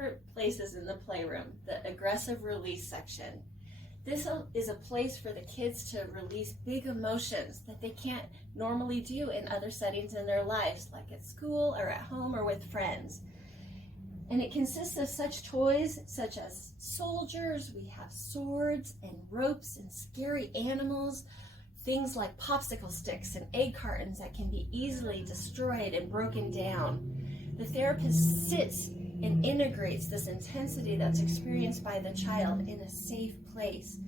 favorite places in the playroom, the aggressive release section. This is a place for the kids to release big emotions that they can't normally do in other settings in their lives, like at school or at home or with friends. And it consists of such toys such as soldiers, we have swords and ropes and scary animals, things like popsicle sticks and egg cartons that can be easily destroyed and broken down. The therapist sits and integrates this intensity that's experienced by the child in a safe place.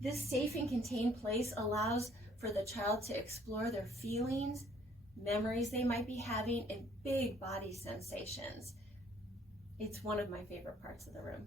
This safe and contained place allows for the child to explore their feelings, memories they might be having, and big body sensations. It's one of my favorite parts of the room.